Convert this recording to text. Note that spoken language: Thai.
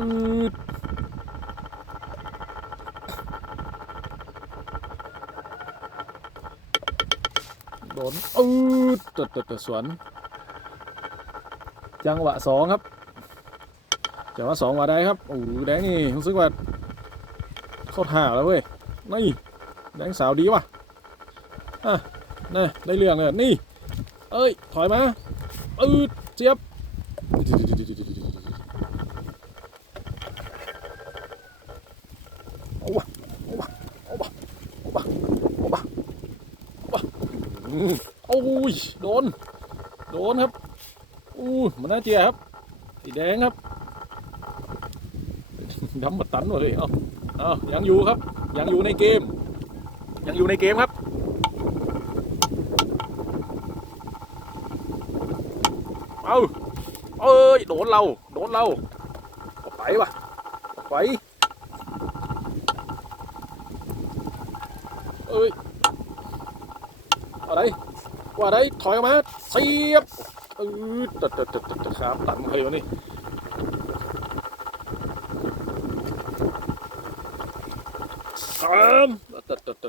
อืดโดนอืดตัดตัดตัดสวน จังหวะสองครับจังหวะสองว่าได้ครับโอ้โหแดงนี่รู้สึกว่าเข้าท่าแล้วเว้ยนี่แดงสาวดีว่ะอะนี่ได้เรื่องเลยนี่ เอ้ย ถอยมาอืดเจี๊ยบเอาวะเอาวะเอาวะเอาวะเอาวะเอาวะอืม โอ้ยโดน โดนครับอู้มันน่าเจียครับ สีแดงครับดำมาตันหมดเลยเอาเอายังอยู่ครับ ยังอยู่ในเกม ยังอยู่ในเกมครับเอาเอ้ยโดนเรา โดนเราเอาไปวะไปเอ้ย อะไรว่าอะไรถอยออกมาเสียบเออตัดตัดตัดตัดตัดครับตัดมาเลยวะนี่สามตัดตัดตัด